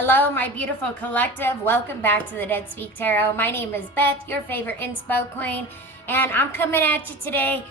Hello, my beautiful collective. Welcome back to the Dead Speak Tarot. My name is Beth, your favorite inspo queen, and I'm coming at you today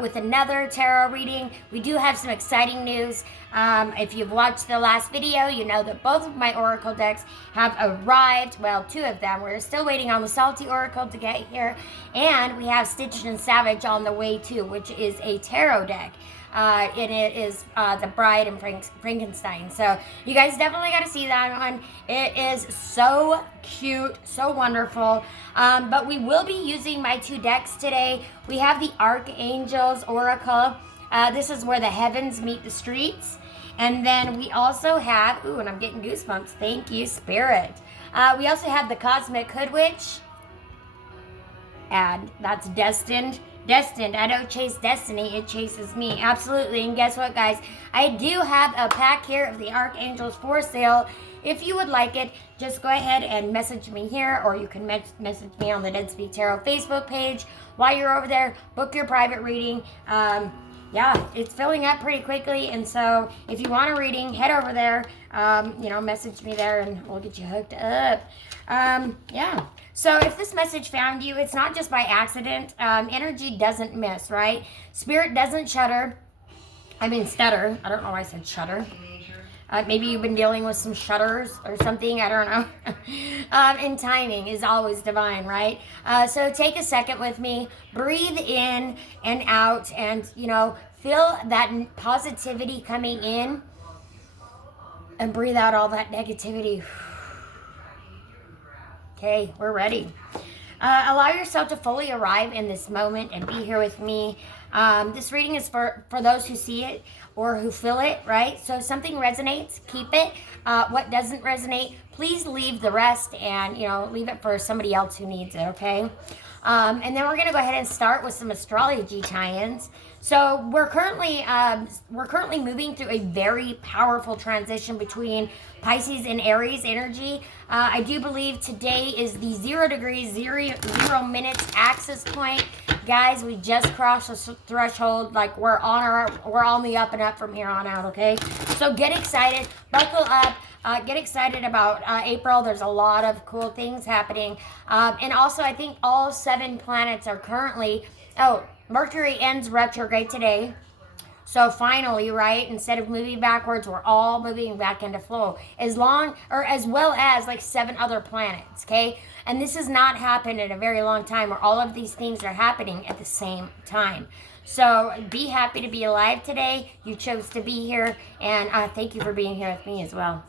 with another tarot reading. We do have some exciting news. If you've watched the last video, you know that both of my oracle decks have arrived. Well, two of them. We're still waiting on the Salty Oracle to get here, and we have Stitched and Savage on the way too, which is a tarot deck. And it is The Bride and Frankenstein. So you guys definitely got to see that one. It is so cute, so wonderful. But we will be using my two decks today. We have the Archangel's Oracle. This is where the heavens meet the streets. And then we also have, ooh, and I'm getting goosebumps. Thank you, Spirit. We also have the Cosmic Hood Witch. And that's Destined. I don't chase destiny, it chases me. Absolutely. And guess what, guys? I do have a pack here of the Archangels for sale. If you would like it, just go ahead and message me here, or you can message me on the Dead Speak Tarot Facebook page. While you're over there, book your private reading. Yeah, it's filling up pretty quickly, and so if you want a reading, head over there. Message me there, and we'll get you hooked up. Yeah. So if this message found you, it's not just by accident. Energy doesn't miss, right? Spirit doesn't stutter. I don't know why I said shudder. Maybe you've been dealing with some shudders or something. I don't know. And timing is always divine, right? So take a second with me. Breathe in and out, and, feel that positivity coming in, and breathe out all that negativity. Okay, we're ready. Allow yourself to fully arrive in this moment and be here with me. This reading is for those who see it or who feel it, right? So if something resonates, keep it. What doesn't resonate, please leave the rest and, leave it for somebody else who needs it, okay? And then we're going to go ahead and start with some astrology tie-ins. So we're currently moving through a very powerful transition between Pisces and Aries energy. I do believe today is the 0 degrees, 0 minutes axis point. Guys, we just crossed the threshold. Like, we're on the up and up from here on out, okay? So get excited, buckle up. Get excited about April. There's a lot of cool things happening. And also, I think all 7 planets are currently... Mercury ends retrograde today. So finally, right, instead of moving backwards, we're all moving back into flow. As well as like 7 other planets, okay? And this has not happened in a very long time, where all of these things are happening at the same time. So be happy to be alive today. You chose to be here, and thank you for being here with me as well.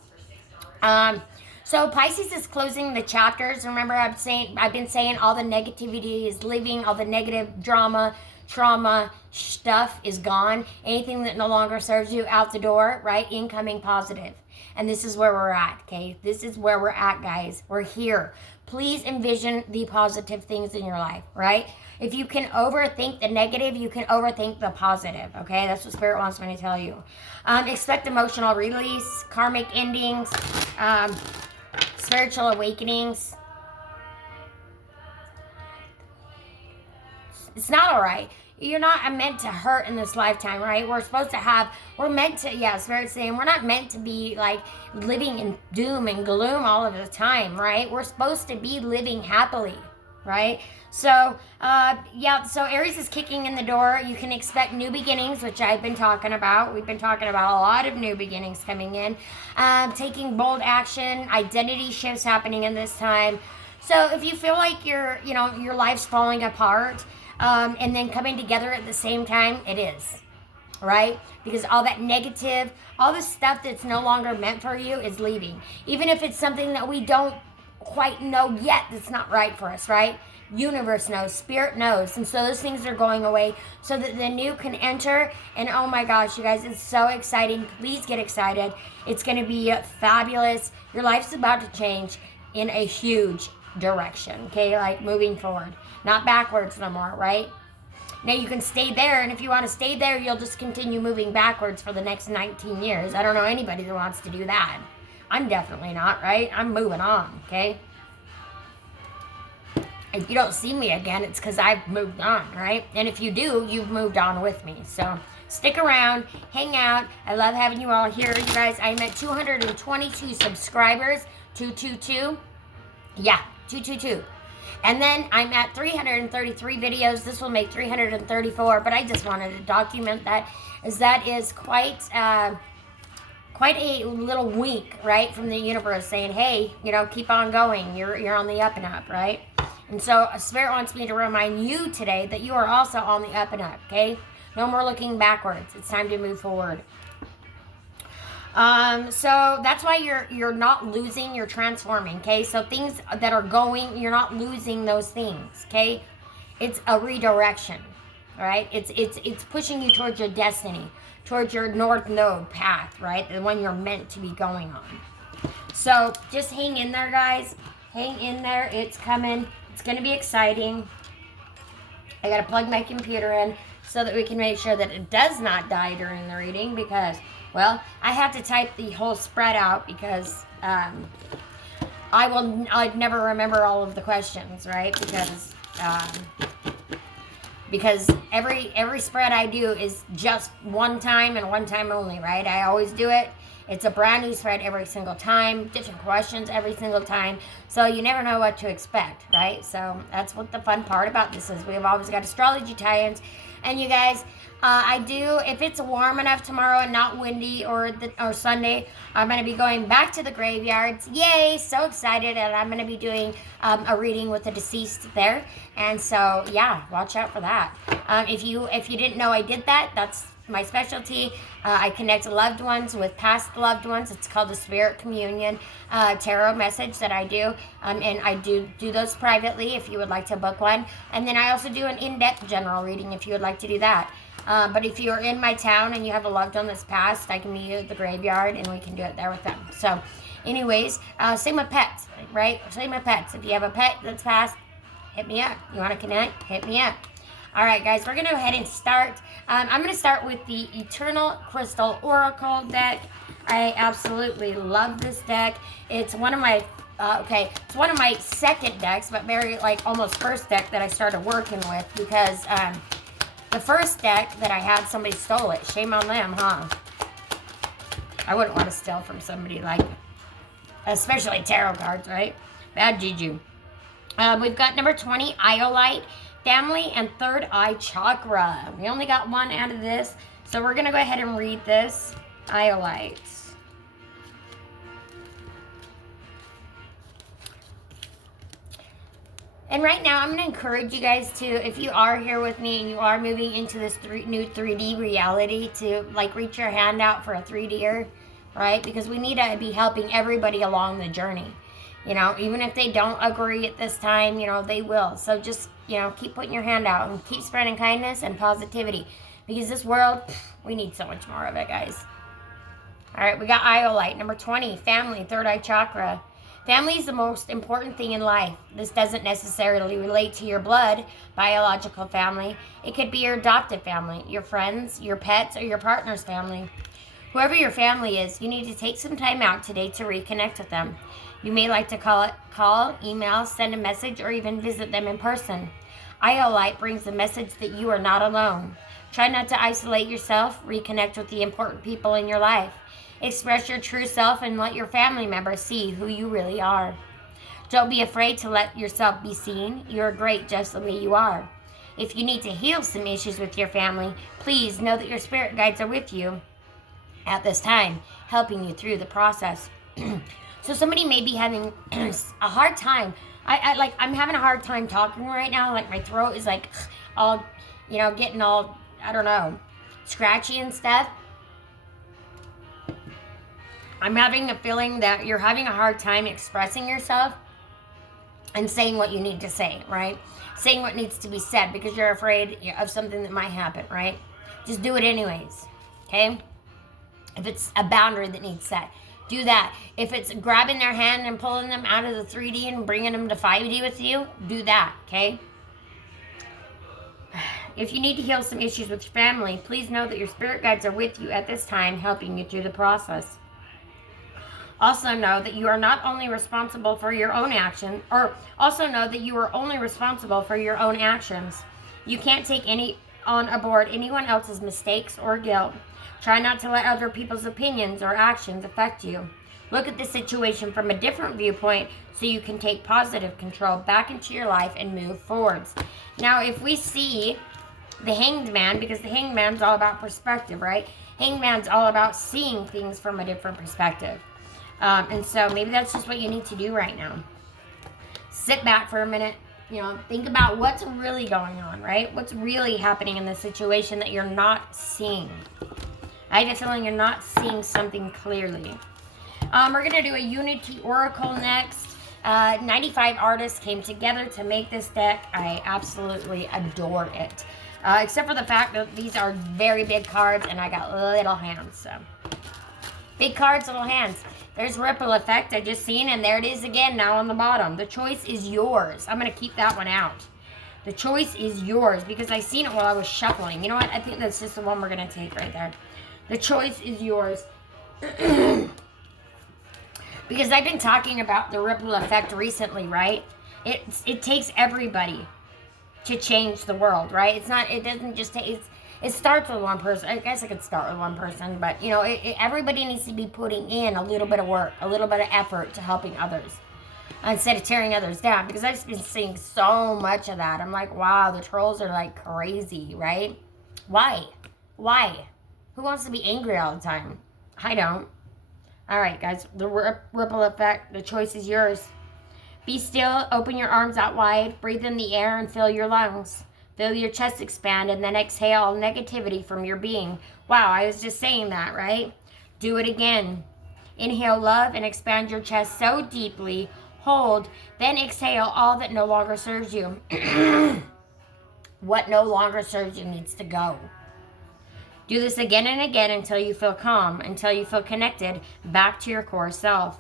So Pisces is closing the chapters. Remember, I've been saying all the negativity is leaving, all the negative drama, trauma stuff is gone. Anything that no longer serves you, out the door, right? Incoming positive. And this is where we're at, okay? This is where we're at, guys. We're here. Please envision the positive things in your life, right? If you can overthink the negative, you can overthink the positive, okay? That's what Spirit wants me to tell you. Expect emotional release, karmic endings, spiritual awakenings. It's not all right. You're not meant to hurt in this lifetime, right? Spirit's saying we're not meant to be like living in doom and gloom all of the time, right? We're supposed to be living happily, right? So, so Aries is kicking in the door. You can expect new beginnings, which I've been talking about. We've been talking about a lot of new beginnings coming in. Taking bold action, identity shifts happening in this time. So if you feel like your life's falling apart, and then coming together at the same time, it is, right? Because all that negative, all the stuff that's no longer meant for you is leaving. Even if it's something that we don't quite know yet that's not right for us, right? Universe knows, Spirit knows, and so those things are going away so that the new can enter. And oh my gosh, you guys, it's so exciting. Please get excited. It's going to be fabulous. Your life's about to change in a huge direction, okay? Like moving forward, not backwards no more, right? Now you can stay there, and if you want to stay there, you'll just continue moving backwards for the next 19 years. I don't know anybody that wants to do that. I'm definitely not, right? I'm moving on, okay? If you don't see me again, it's because I've moved on, right? And if you do, you've moved on with me. So Stick around, hang out. I love having you all here, you guys. I'm at 222 subscribers. 222. Yeah, 222. And then I'm at 333 videos. This will make 334, but I just wanted to document that, as that is quite a little wink, right, from the universe saying, hey, keep on going. You're on the up and up, right? And so Spirit wants me to remind you today that you are also on the up and up, okay? No more looking backwards. It's time to move forward. So that's why you're not losing, you're transforming, okay? So things that are going, you're not losing those things, okay? It's a redirection, right? It's pushing you towards your destiny, towards your North Node path, right? The one you're meant to be going on. So just hang in there, guys. Hang in there. It's coming. It's going to be exciting. I got to plug my computer in so that we can make sure that it does not die during the reading, because, well, I have to type the whole spread out because I'd never remember all of the questions, right? Because every spread I do is just one time and one time only, right? I always do it. It's a brand new spread every single time, different questions every single time. So you never know what to expect, right? So that's what the fun part about this is. We've always got astrology tie-ins. And you guys, I do, if it's warm enough tomorrow and not windy or Sunday, I'm going to be going back to the graveyards. Yay, so excited. And I'm going to be doing a reading with the deceased there. And so, yeah, watch out for that. If you didn't know I did that, that's my specialty. I connect loved ones with past loved ones. It's called the Spirit Communion tarot message that I do. And I do those privately if you would like to book one. And then I also do an in-depth general reading if you would like to do that. But if you're in my town and you have a loved one that's passed, I can meet you at the graveyard and we can do it there with them. So anyways, same with pets, right? Same with pets. If you have a pet that's passed, hit me up. You want to connect? Hit me up. All right, guys, we're going to go ahead and start. I'm going to start with the Eternal Crystal Oracle deck. I absolutely love this deck. It's one of my, it's one of my second decks, but very, almost first deck that I started working with, because the first deck that I had, somebody stole it. Shame on them, huh? I wouldn't want to steal from somebody especially tarot cards, right? Bad juju. We've got number 20, Iolite. Family and third eye chakra. We only got one out of this, so we're going to go ahead and read this. Iolites. And right now, I'm going to encourage you guys to, if you are here with me and you are moving into this new 3D reality, to reach your hand out for a 3D'er, right? Because we need to be helping everybody along the journey. Even if they don't agree at this time, they will. So just, keep putting your hand out and keep spreading kindness and positivity. Because this world, we need so much more of it, guys. All right, we got Iolite, number 20, family, third eye chakra. Family is the most important thing in life. This doesn't necessarily relate to your blood, biological family. It could be your adopted family, your friends, your pets, or your partner's family. Whoever your family is, you need to take some time out today to reconnect with them. You may like to call, email, send a message, or even visit them in person. Iolite brings the message that you are not alone. Try not to isolate yourself. Reconnect with the important people in your life. Express your true self and let your family members see who you really are. Don't be afraid to let yourself be seen. You're great just the way you are. If you need to heal some issues with your family, please know that your spirit guides are with you at this time, helping you through the process. So somebody may be having a hard time. I'm having a hard time talking right now. My throat is all, getting all, I don't know, scratchy and stuff. I'm having a feeling that you're having a hard time expressing yourself and saying what you need to say, right? Saying what needs to be said because you're afraid of something that might happen, right? Just do it anyways, okay? If it's a boundary that needs set, do that. If it's grabbing their hand and pulling them out of the 3D and bringing them to 5D with you, do that, okay? If you need to heal some issues with your family, please know that your spirit guides are with you at this time, helping you through the process. Also know that you are not only responsible for your own action, or also know that you are only responsible for your own actions. You can't take any on aboard anyone else's mistakes or guilt. Try not to let other people's opinions or actions affect you. Look at the situation from a different viewpoint so you can take positive control back into your life and move forwards. Now, if we see the Hanged Man, because the Hanged Man's all about perspective, right? Hanged Man's all about seeing things from a different perspective. And so maybe that's just what you need to do right now. Sit back for a minute, think about what's really going on, right? What's really happening in the situation that you're not seeing. I have a feeling you're not seeing something clearly. We're going to do a Unity Oracle next. 95 artists came together to make this deck. I absolutely adore it. Except for the fact that these are very big cards and I got little hands. So big cards, little hands. There's Ripple Effect I just seen, and there it is again now on the bottom. The choice is yours. I'm going to keep that one out. The choice is yours because I seen it while I was shuffling. You know what? I think that's just the one we're going to take right there. The choice is yours. Because I've been talking about the ripple effect recently, right? It takes everybody to change the world, right? It doesn't just take, it starts with one person. I guess it could start with one person, but everybody needs to be putting in a little bit of work, a little bit of effort to helping others instead of tearing others down, because I've been seeing so much of that. I'm like, wow, the trolls are like crazy, right? Why? Who wants to be angry all the time? I don't. All right, guys, the ripple effect, the choice is yours. Be still, open your arms out wide, breathe in the air and fill your lungs. Feel your chest expand and then exhale all negativity from your being. Wow, I was just saying that, right? Do it again. Inhale love and expand your chest so deeply. Hold, then exhale all that no longer serves you. What no longer serves you needs to go. Do this again and again until you feel calm, until you feel connected back to your core self.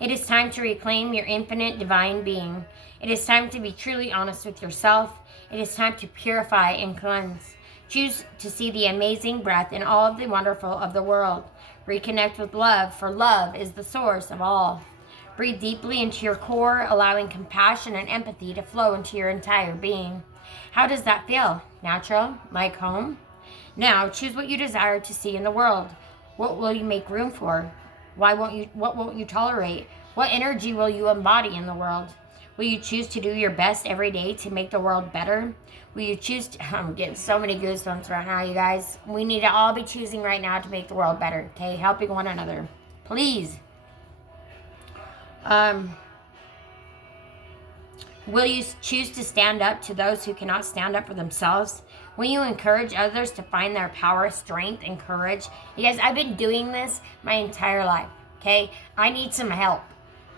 It is time to reclaim your infinite divine being. It is time to be truly honest with yourself. It is time to purify and cleanse. Choose to see the amazing breath in all of the wonderful of the world. Reconnect with love, for love is the source of all. Breathe deeply into your core, allowing compassion and empathy to flow into your entire being. How does that feel? Natural? Like home? Now, choose what you desire to see in the world. What will you make room for? What won't you tolerate? What energy will you embody in the world? Will you choose to do your best every day to make the world better? Will you choose to, I'm getting so many goosebumps right now, you guys. We need to all be choosing right now to make the world better, okay? Helping one another. Please. Will you choose to stand up to those who cannot stand up for themselves? Will you encourage others to find their power, strength, and courage? You guys, I've been doing this my entire life, okay? I need some help,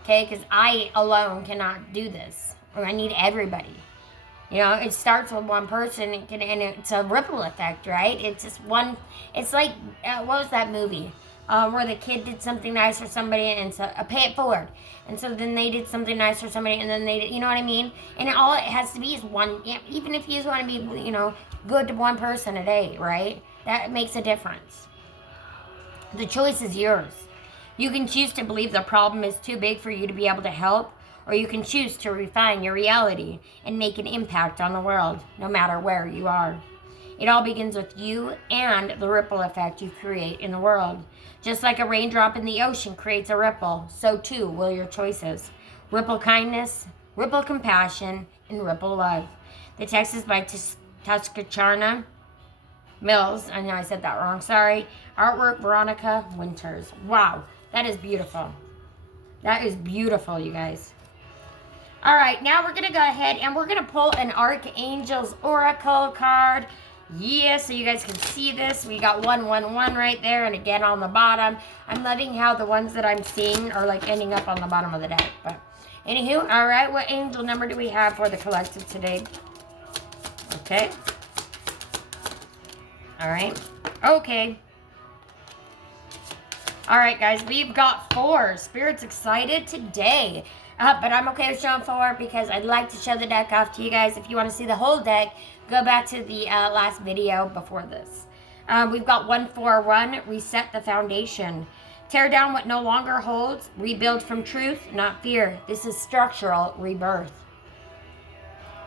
okay? Because I alone cannot do this. Or I need everybody. It starts with one person, and it's a ripple effect, right? It's just one, it's like, what was that movie? Where the kid did something nice for somebody, and so pay it forward. And so then they did something nice for somebody, and then they did, you know what I mean? And all it has to be is one, even if you just want to be, good to one person a day, right? That makes a difference. The choice is yours. You can choose to believe the problem is too big for you to be able to help, or you can choose to refine your reality and make an impact on the world, no matter where you are. It all begins with you and the ripple effect you create in the world. Just like a raindrop in the ocean creates a ripple, so too will your choices. Ripple kindness, ripple compassion, and ripple love. The text is by Tuscacharna Mills. I know I said that wrong, sorry. Artwork, Veronica Winters. Wow, that is beautiful. That is beautiful, you guys. All right, now we're going to go ahead and we're going to pull an Archangel's Oracle card. Yeah, so you guys can see this. We got 111 right there, and again on the bottom. I'm loving how the ones that I'm seeing are like ending up on the bottom of the deck. But anywho, all right, what angel number do we have for the collective today? Okay. All right. Okay. All right, guys, we've got 4. Spirit's excited today. But I'm okay with showing 4 because I'd like to show the deck off to you guys. If you want to see the whole deck, go back to the last video before this. We've got 141, reset the foundation. Tear down what no longer holds. Rebuild from truth, not fear. This is structural rebirth.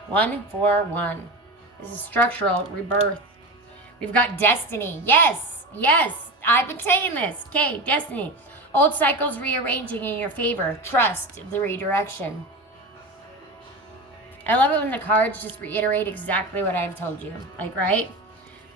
141. This is structural rebirth. We've got destiny. Yes, yes. I've been saying this. Okay, destiny. Old cycles rearranging in your favor. Trust the redirection. I love it when the cards just reiterate exactly what I've told you. Like, right?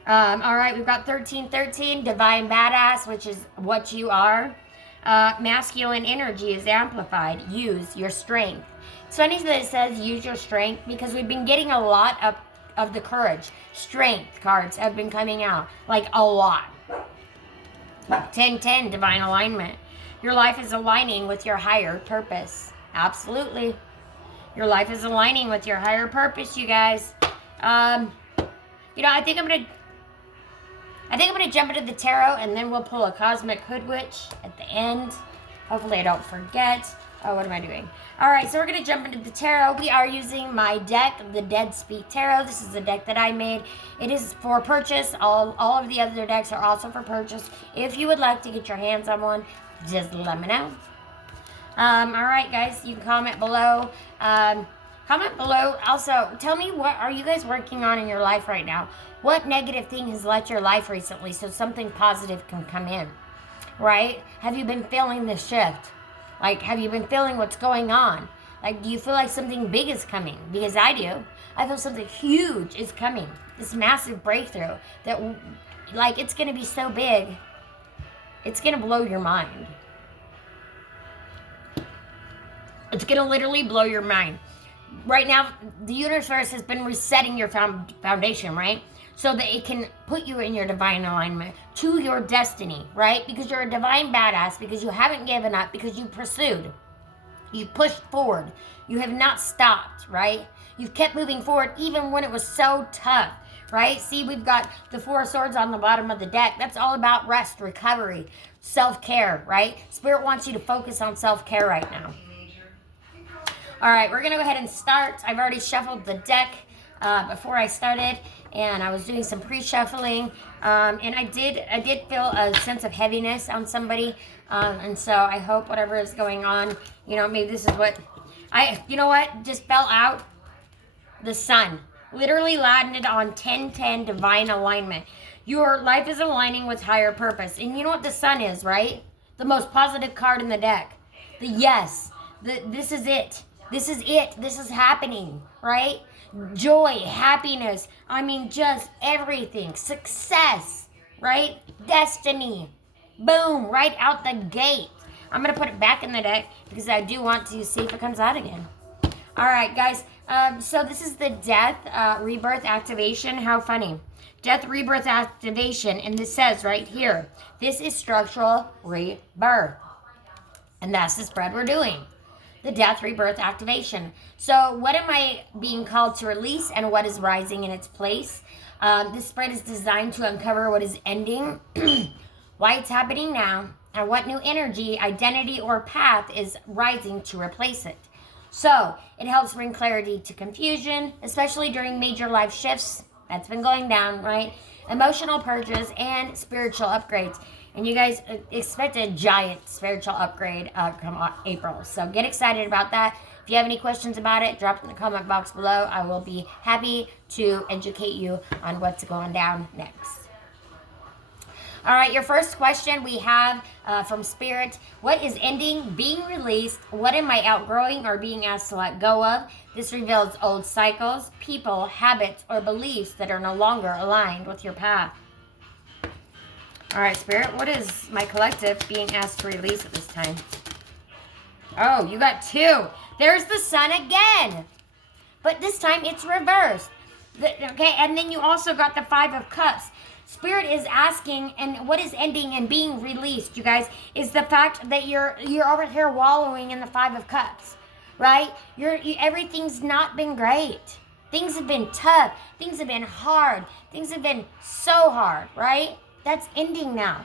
All right, we've got 1313, divine badass, which is what you are. Masculine energy is amplified. Use your strength. It's funny that it says use your strength because we've been getting a lot of the courage. Strength cards have been coming out. Like a lot. 1010, divine alignment. Your life is aligning with your higher purpose. Absolutely. Your life is aligning with your higher purpose, you guys. I think I'm gonna jump into the tarot and then we'll pull a cosmic hood witch at the end. Hopefully I don't forget. Oh, what am I doing? All right, so we're gonna jump into the tarot. We are using my deck, the Dead Speak Tarot. This is the deck that I made. It is for purchase. All of the other decks are also for purchase. If you would like to get your hands on one, just let me know. All right, guys, you can comment below. Comment below. Also, tell me, what are you guys working on in your life right now? What negative thing has left your life recently so something positive can come in, right? Have you been feeling the shift? Like, have you been feeling what's going on? Like, do you feel like something big is coming? Because I do. I feel something huge is coming. This massive breakthrough that, like, it's going to be so big, it's going to blow your mind. It's going to literally blow your mind. Right now, the universe has been resetting your foundation, right? So that it can put you in your divine alignment to your destiny, right? Because you're a divine badass, because you haven't given up, because you pursued. You pushed forward. You have not stopped, right? You've kept moving forward even when it was so tough, right? See, we've got the Four of Swords on the bottom of the deck. That's all about rest, recovery, self-care, right? Spirit wants you to focus on self-care right now. All right, we're going to go ahead and start. I've already shuffled the deck before I started, and I was doing some pre-shuffling, and I did feel a sense of heaviness on somebody, and so I hope whatever is going on, maybe this is what just fell out. The sun literally landed on 1010 divine alignment. Your life is aligning with higher purpose, and you know what the sun is, right? The most positive card in the deck. The yes. This is it. This is it. This is happening, right? Joy, happiness. I mean, just everything. Success, right? Destiny. Boom, right out the gate. I'm going to put it back in the deck because I do want to see if it comes out again. All right, guys. So this is the death, rebirth, activation. How funny. Death, rebirth, activation. And this says right here, this is structural rebirth. And that's the spread we're doing. The death, rebirth, activation. So what am I being called to release and what is rising in its place? This spread is designed to uncover what is ending, why it's happening now, and what new energy, identity, or path is rising to replace it. So it helps bring clarity to confusion, especially during major life shifts. That's been going down, right? Emotional purges and spiritual upgrades. And you guys expect a giant spiritual upgrade come April. So get excited about that. If you have any questions about it, drop it in the comment box below. I will be happy to educate you on what's going down next. All right, your first question we have from Spirit. What is ending, being released? What am I outgrowing or being asked to let go of? This reveals old cycles, people, habits, or beliefs that are no longer aligned with your path. All right, Spirit, what is my collective being asked to release at this time? Oh, you got two. There's the sun again. But this time it's reversed. Okay, and then you also got the Five of Cups. Spirit is asking, and what is ending and being released, you guys, is the fact that you're over here wallowing in the Five of Cups, right? Everything's not been great. Things have been tough. Things have been hard. Things have been so hard, right? That's ending now.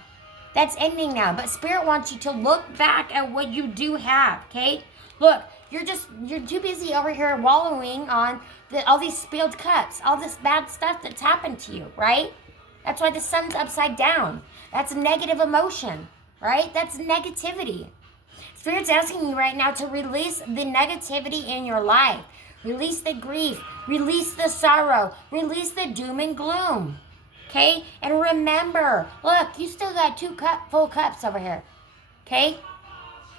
That's ending now. But Spirit wants you to look back at what you do have, okay? Look, you're too busy over here wallowing on all these spilled cups, all this bad stuff that's happened to you, right? That's why the sun's upside down. That's negative emotion, right? That's negativity. Spirit's asking you right now to release the negativity in your life. Release the grief. Release the sorrow. Release the doom and gloom. Okay? And remember, look, you still got full cups over here. Okay?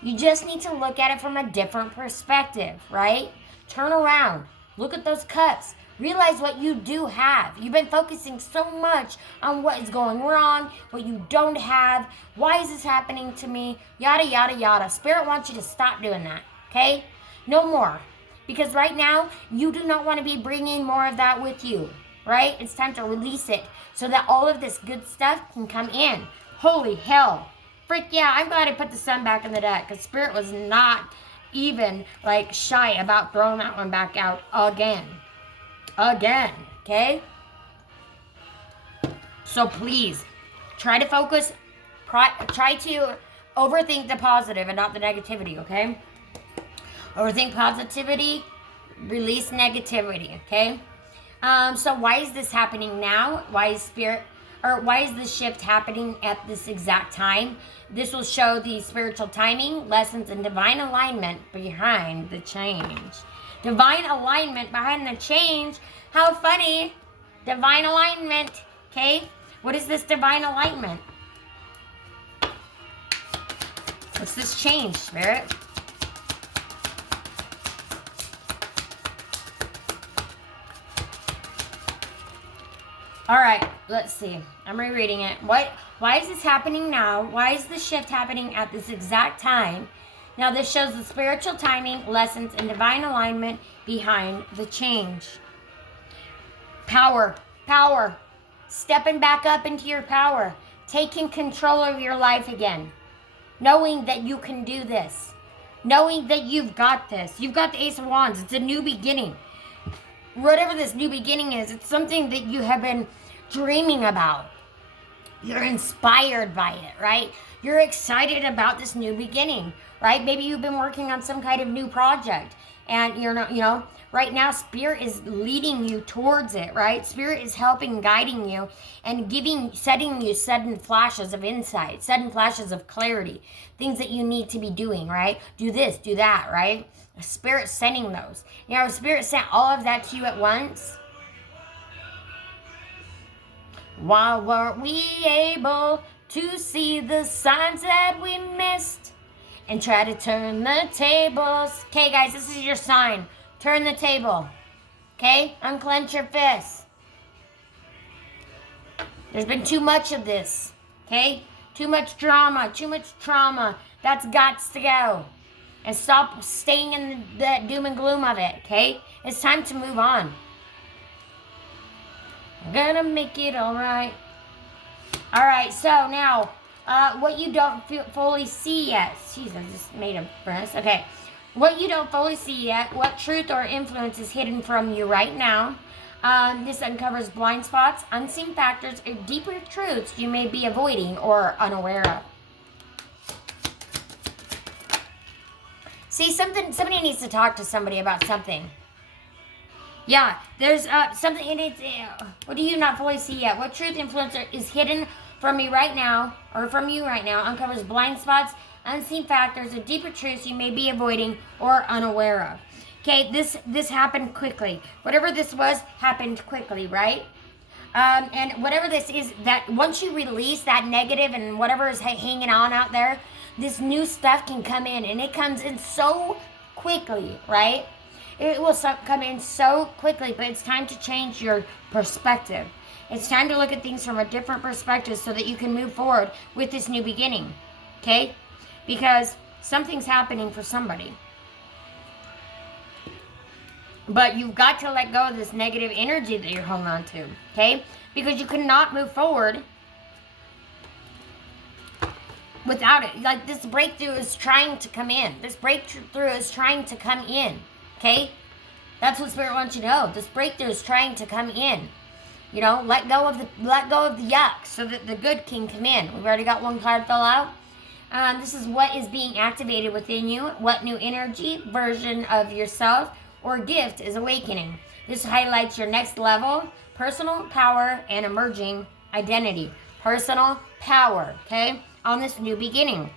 You just need to look at it from a different perspective, right? Turn around. Look at those cups. Realize what you do have. You've been focusing so much on what is going wrong, what you don't have. Why is this happening to me? Yada, yada, yada. Spirit wants you to stop doing that, okay? No more. Because right now, you do not want to be bringing more of that with you, right? It's time to release it so that all of this good stuff can come in. Holy hell. Frick yeah, I'm glad I put the sun back in the deck because Spirit was not even like shy about throwing that one back out again. Okay? So please, try to focus, try to overthink the positive and not the negativity, okay? Overthink positivity, release negativity, okay? So why is this happening now? Why is this shift happening at this exact time? This will show the spiritual timing, lessons, and divine alignment behind the change. Divine alignment behind the change. How funny. Divine alignment. Okay? What is this divine alignment? What's this change, Spirit? All right, let's see. I'm rereading it. Why is this happening now? Why is the shift happening at this exact time? Now, this shows the spiritual timing, lessons, and divine alignment behind the change. Power. Stepping back up into your power. Taking control of your life again. Knowing that you can do this. Knowing that you've got this. You've got the Ace of Wands. It's a new beginning. Whatever this new beginning is, it's something that you have been dreaming about. You're inspired by it, right? You're excited about this new beginning, right? Maybe you've been working on some kind of new project and you're not, right now Spirit is leading you towards it, right? Spirit is helping, guiding you and setting you sudden flashes of insight, sudden flashes of clarity, things that you need to be doing, right? Do this, do that, right? Spirit sending those. Spirit sent all of that to you at once. Why weren't we able to see the signs that we missed and try to turn the tables? Okay, guys, this is your sign. Turn the table. Okay? Unclench your fists. There's been too much of this. Okay? Too much drama. Too much trauma. That's got to go. And stop staying in the doom and gloom of it, okay? It's time to move on. I'm gonna make it all right. All right, so now, what you don't fully see yet. Jeez, I just made a press. Okay. What you don't fully see yet, what truth or influence is hidden from you right now. This uncovers blind spots, unseen factors, or deeper truths you may be avoiding or unaware of. See, somebody needs to talk to somebody about something. Yeah, there's something in it. What do you not fully see yet? What truth influencer is hidden from me right now, or from you right now, uncovers blind spots, unseen factors, or deeper truths you may be avoiding or unaware of. Okay, this happened quickly. Whatever this was happened quickly, right? And whatever this is, that once you release that negative and whatever is hanging on out there, this new stuff can come in, and it comes in so quickly, right? It will come in so quickly, but it's time to change your perspective. It's time to look at things from a different perspective so that you can move forward with this new beginning, okay? Because something's happening for somebody. But you've got to let go of this negative energy that you're holding on to, okay? Because you cannot move forward without it. Like, this breakthrough is trying to come in. This breakthrough is trying to come in, okay? That's what Spirit wants you to know. This breakthrough is trying to come in. You know, let go of the yuck so that the good can come in. We've already got one card fell out. This is what is being activated within you. What new energy, version of yourself, or gift is awakening. This highlights your next level, personal power, and emerging identity. Personal power, okay? On this new beginning.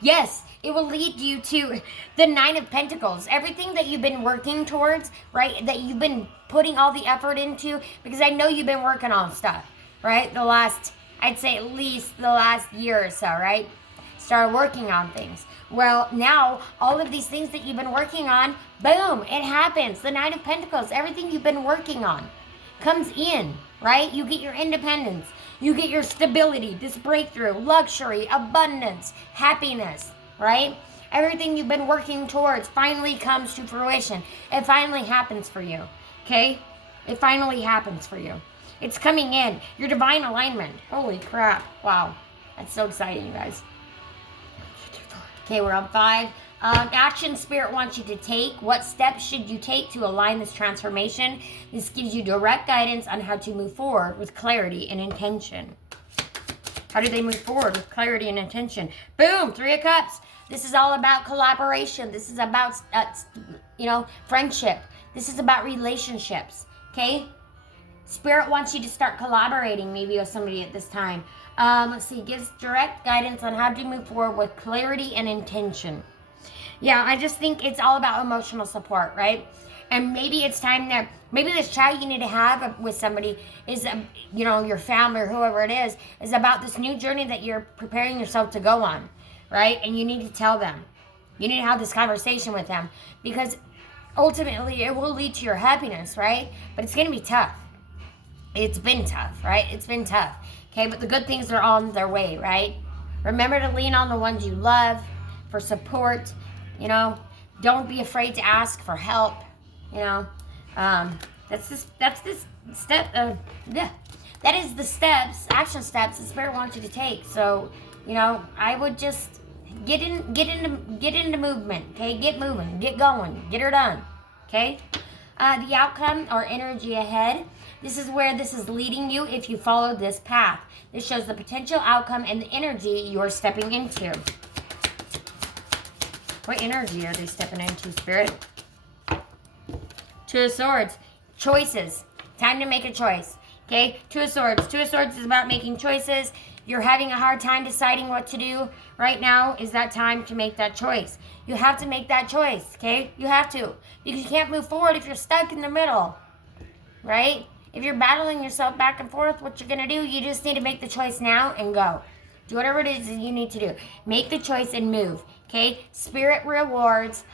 Yes, It will lead you to the Nine of Pentacles. Everything that you've been working towards, right? That you've been putting all the effort into, because I know you've been working on stuff, right? I'd say at least the last year or so, right? Started working on things. Well, now all of these things that you've been working on, boom, it happens. The Nine of Pentacles, everything you've been working on comes in, right? You get your independence. You get your stability, this breakthrough, luxury, abundance, happiness, right? Everything you've been working towards finally comes to fruition. It finally happens for you, okay? It finally happens for you. It's coming in. Your divine alignment. Holy crap. Wow. That's so exciting, you guys. Okay, we're on 5. Action Spirit wants you to take. What steps should you take to align this transformation? This gives you direct guidance on how to move forward with clarity and intention. How do they move forward with clarity and intention? Boom, 3 of Cups. This is all about collaboration. This is about, friendship. This is about relationships, okay? Spirit wants you to start collaborating maybe with somebody at this time. Let's see, gives direct guidance on how to move forward with clarity and intention. Yeah, I just think it's all about emotional support, right? And maybe it's time that, maybe this chat you need to have with somebody is, your family or whoever it is about this new journey that you're preparing yourself to go on, right? And you need to tell them. You need to have this conversation with them, because ultimately it will lead to your happiness, right? But it's going to be tough. It's been tough, right? It's been tough, okay? But the good things are on their way, right? Remember to lean on the ones you love for support. Don't be afraid to ask for help. That's this step. That is the action steps the Spirit wants you to take. So, I would just get into movement. Okay, get moving, get going, get her done. Okay, the outcome or energy ahead. This is where this is leading you if you follow this path. This shows the potential outcome and the energy you're stepping into. What energy are they stepping into, Spirit? 2 of Swords. Choices. Time to make a choice. Okay? 2 of Swords. 2 of Swords is about making choices. You're having a hard time deciding what to do. Right now is that time to make that choice. You have to make that choice, okay? You have to. Because you can't move forward if you're stuck in the middle. Right? If you're battling yourself back and forth, what you're going to do, you just need to make the choice now and go. Do whatever it is that you need to do. Make the choice and move. Okay? Spirit rewards,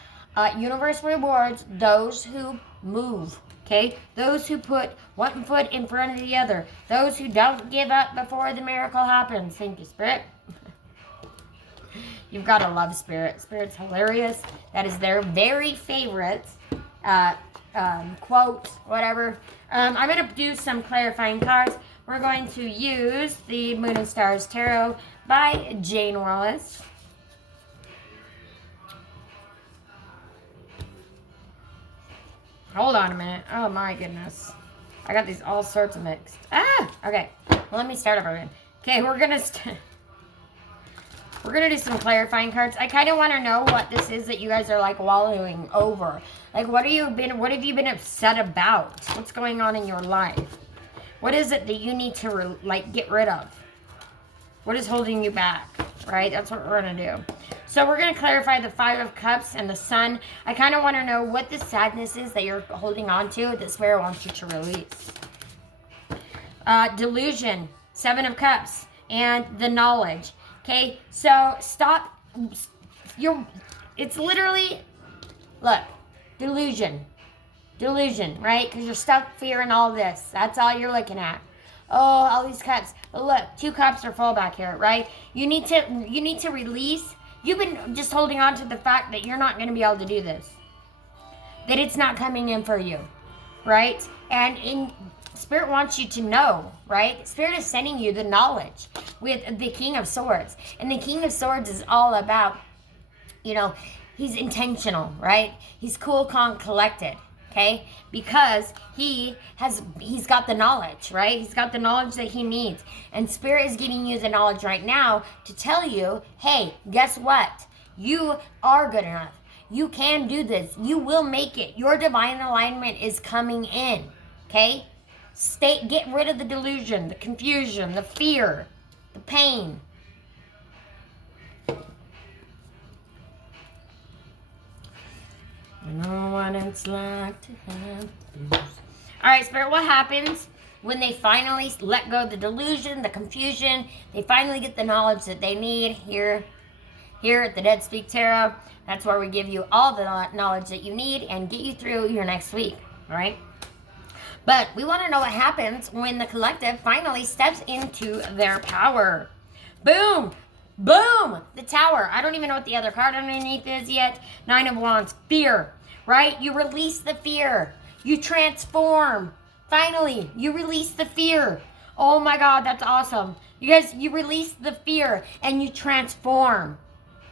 universe rewards those who move. Okay? Those who put one foot in front of the other. Those who don't give up before the miracle happens. Thank you, Spirit. You've got to love Spirit. Spirit's hilarious. That is their very favorite quote, whatever. I'm going to do some clarifying cards. We're going to use the Moon and Stars Tarot by Jane Wallace. Hold on a minute. Oh my goodness. I got these all sorts of mixed. Okay. Well, let me start over again. Okay, we're gonna do some clarifying cards. I kind of want to know what this is that you guys are like wallowing over. Like, what have you been upset about? What's going on in your life? What is it that you need to get rid of? What is holding you back? Right? That's what we're gonna do. So we're going to clarify the 5 of Cups and the Sun. I kind of want to know what the sadness is that you're holding on to that Spirit wants you to release. Delusion, 7 of Cups, and the knowledge. Okay, so stop. It's literally, look, delusion, right? Because you're stuck fearing all this. That's all you're looking at. Oh, all these cups. But look, 2 cups are full back here, right? You need to release. You've been just holding on to the fact that you're not going to be able to do this. That it's not coming in for you, right? And Spirit wants you to know, right? Spirit is sending you the knowledge with the King of Swords. And the King of Swords is all about, he's intentional, right? He's cool, calm, collected, okay? Because he's got the knowledge, right? He's got the knowledge that he needs. And Spirit is giving you the knowledge right now to tell you, hey, guess what? You are good enough. You can do this. You will make it. Your divine alignment is coming in, okay? Get rid of the delusion, the confusion, the fear, the pain. I know what it's like to have blues. All right, Spirit, what happens when they finally let go of the delusion, the confusion? They finally get the knowledge that they need here at the Dead Speak Tarot. That's where we give you all the knowledge that you need and get you through your next week, all right? But we want to know what happens when the collective finally steps into their power. Boom! Boom! The Tower. I don't even know what the other card underneath is yet. Nine of Wands. Fear. Right? You release the fear. You transform. Finally, you release the fear. Oh my God, that's awesome. You guys, you release the fear and you transform.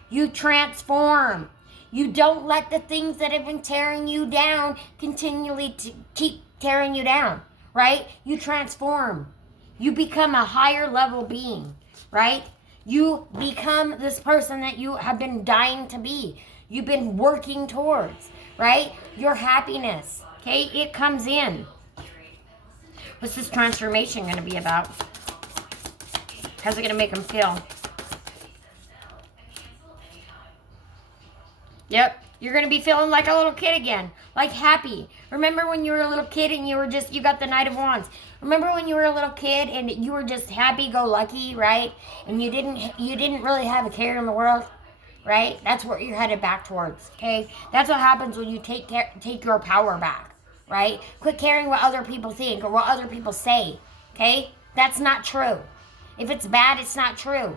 You transform. You don't let the things that have been tearing you down continually to keep tearing you down, right? You transform. You become a higher level being, right? You become this person that you have been dying to be. You've been working towards, right? Your happiness, okay? It comes in. What's this transformation going to be about? How's it going to make them feel? Yep, you're going to be feeling like a little kid again, like happy. Remember when you were a little kid and you got the Knight of Wands? Remember when you were a little kid and you were just happy-go-lucky, right? And you didn't really have a care in the world, right? That's what you're headed back towards, okay? That's what happens when you take your power back, right? Quit caring what other people think or what other people say, okay? That's not true. If it's bad, it's not true.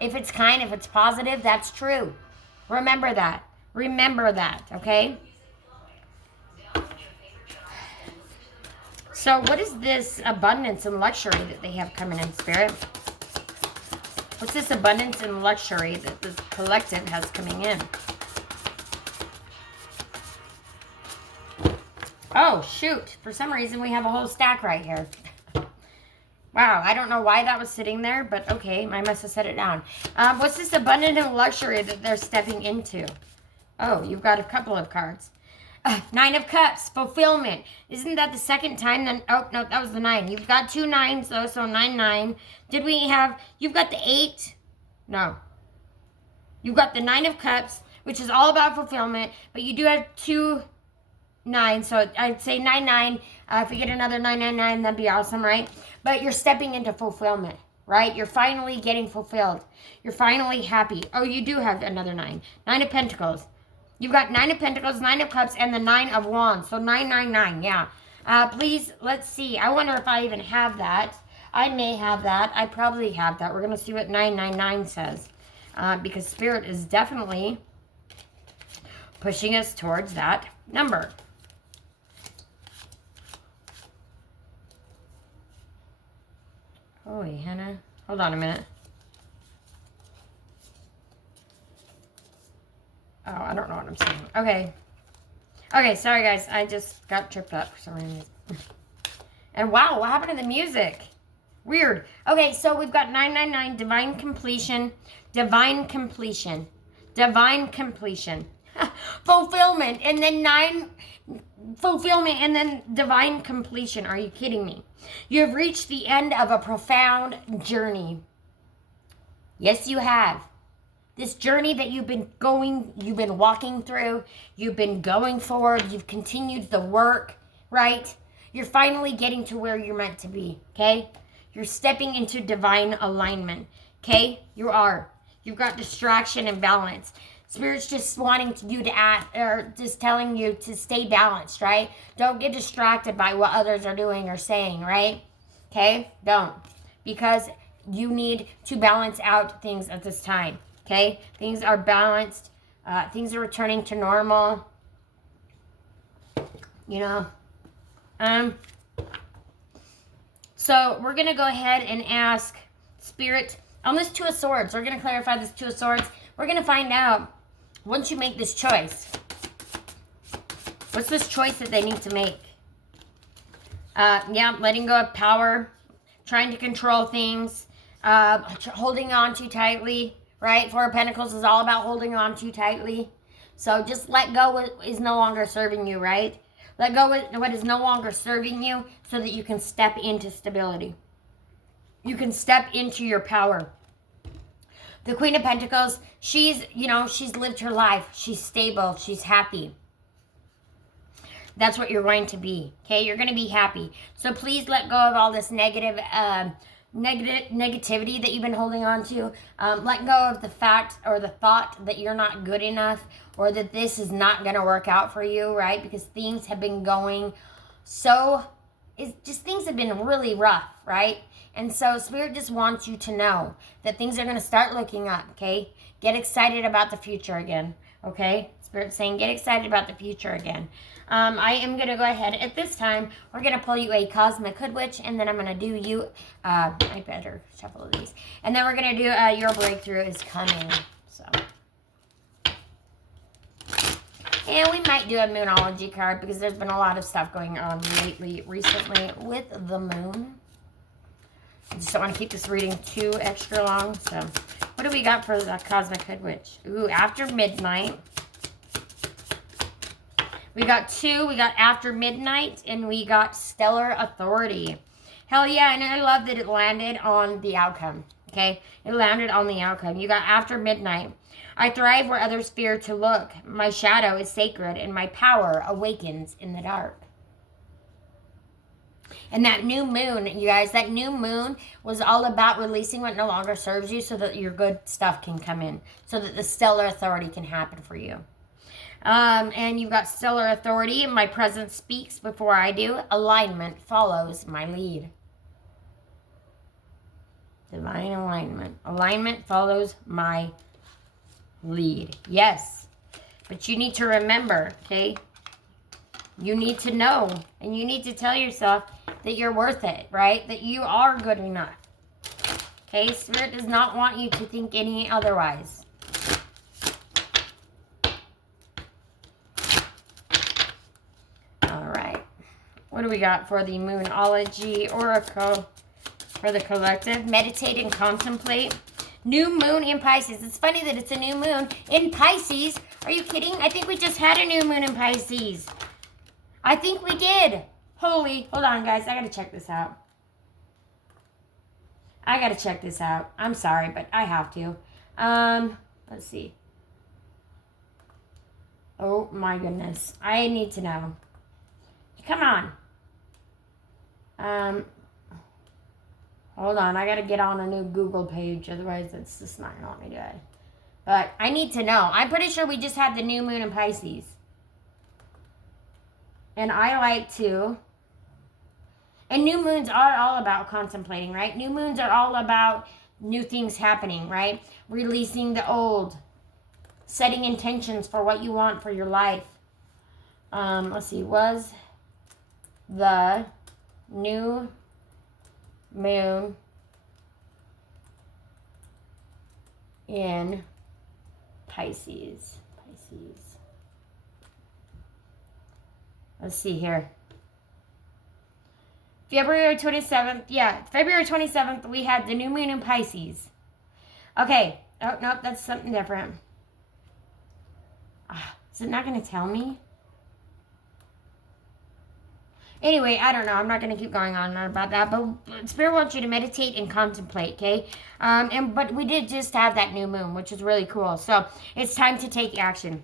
If it's kind, if it's positive, that's true. Remember that. Remember that, okay? So what is this abundance and luxury that they have coming in, Spirit? What's this abundance and luxury that the collective has coming in? Oh, shoot. For some reason, we have a whole stack right here. Wow, I don't know why that was sitting there, but okay, I must have set it down. What's this abundance and luxury that they're stepping into? Oh, you've got a couple of cards. Nine of Cups, fulfillment. Isn't that the second time? Then oh, no, that was the 9. You've got 2 9s, though, so 9, 9. Did we have, you've got the 8. No. You've got the 9 of Cups, which is all about fulfillment, but you do have 2 9, so I'd say 9, 9. If we get another 9, 9, 9, that'd be awesome, right? But you're stepping into fulfillment, right? You're finally getting fulfilled. You're finally happy. Oh, you do have another 9. 9 of Pentacles. You've got 9 of Pentacles, 9 of Cups, and the 9 of Wands. So 9, 9, 9, yeah. Please, let's see. I wonder if I even have that. I may have that. I probably have that. We're going to see what 999 says. Because Spirit is definitely pushing us towards that number. Holy Hannah. Hold on a minute. Oh, I don't know what I'm saying. Okay. Okay, sorry guys. I just got tripped up for some reason. And wow, what happened to the music? Weird. Okay, so we've got 999, divine completion, divine completion, divine completion, fulfillment, and then 9, fulfillment, and then divine completion. Are you kidding me? You have reached the end of a profound journey. Yes, you have. This journey that you've been walking through, you've been going forward, you've continued the work, right? You're finally getting to where you're meant to be, okay? You're stepping into divine alignment, okay? You are. You've got distraction and balance. Spirit's just wanting you to act, or just telling you to stay balanced, right? Don't get distracted by what others are doing or saying, right? Okay? Don't. Because you need to balance out things at this time. Okay, things are balanced. Things are returning to normal. You know. So we're going to go ahead and ask Spirit on this 2 of Swords. We're going to clarify this 2 of Swords. We're going to find out, once you make this choice, what's this choice that they need to make? Yeah, letting go of power, trying to control things, holding on too tightly. Right? 4 of Pentacles is all about holding on too tightly. So just let go what is no longer serving you, right? Let go what is no longer serving you so that you can step into stability. You can step into your power. The Queen of Pentacles, she's lived her life. She's stable. She's happy. that's what you're going to be. Okay, you're going to be happy. So please let go of all this negativity that you've been holding on to. Let go of the fact or the thought that you're not good enough, or that this is not going to work out for you, right? Because things have been going things have been really rough, right? And so Spirit just wants you to know that things are going to start looking up, okay? Get excited about the future again, okay? Spirit's saying get excited about the future again. I am going to go ahead at this time. We're going to pull you a Cosmic Hood Witch, and then I'm going to do you, I better shuffle these. And then we're going to do your breakthrough is coming, so. And we might do a Moonology card because there's been a lot of stuff going on recently with the moon. I just don't want to keep this reading too extra long. So, what do we got for the Cosmic Hood Witch? Ooh, After Midnight. We got 2. We got After Midnight, and we got Stellar Authority. Hell yeah, and I love that it landed on the outcome. Okay, it landed on the outcome. You got After Midnight. I thrive where others fear to look. My shadow is sacred, and my power awakens in the dark. And that new moon, you guys, that new moon was all about releasing what no longer serves you so that your good stuff can come in, so that the stellar authority can happen for you. And you've got Stellar Authority. My presence speaks before I do. Alignment follows my lead. Divine alignment. Alignment follows my lead. Yes. But you need to remember, okay? You need to know, and you need to tell yourself that you're worth it, right? That you are good enough. Okay? Spirit does not want you to think any otherwise. All right. What do we got for the Moonology Oracle for the collective? Meditate and contemplate. New moon in Pisces. It's funny that it's a new moon in Pisces. Are you kidding? I think we just had a new moon in Pisces. I think we did. Hold on, guys. I got to check this out. I'm sorry, but I have to. Let's see. Oh, my goodness. I need to know. Come on. Hold on. I got to get on a new Google page. Otherwise, it's just not going to let me do it. But I need to know. I'm pretty sure we just had the new moon in Pisces. And I like to. And new moons are all about contemplating, right? New moons are all about new things happening, right? Releasing the old. Setting intentions for what you want for your life. Let's see. Was the new moon in Pisces? Let's see here. February 27th. Yeah, February 27th, we had the new moon in Pisces. Okay. Oh, nope, that's something different. Is it not going to tell me? Anyway, I don't know. I'm not going to keep going on about that. But Spirit wants you to meditate and contemplate, okay? But we did just have that new moon, which is really cool. So it's time to take action.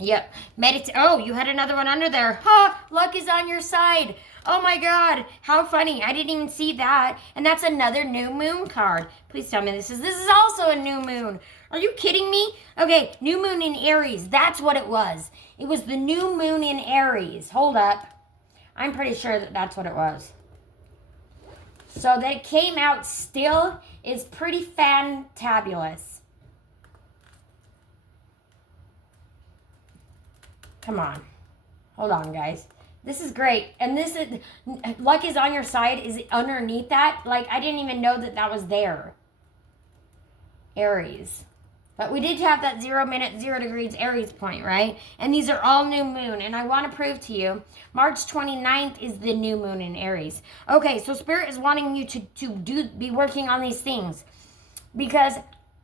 Yep. Oh, you had another one under there. Luck is on your side. Oh my God. How funny. I didn't even see that. And that's another new moon card. Please tell me this is also a new moon. Are you kidding me? Okay, new moon in Aries. That's what it was. It was the new moon in Aries. Hold up. I'm pretty sure that that's what it was. So that it came out still is pretty fantabulous. Come on. Hold on, guys. This is great. And this is, luck is on your side is underneath that. Like, I didn't even know that was there. Aries. But we did have that 0 minute, 0 degrees Aries point, right? And these are all new moon. And I want to prove to you, March 29th is the new moon in Aries. Okay, so Spirit is wanting you to be working on these things. Because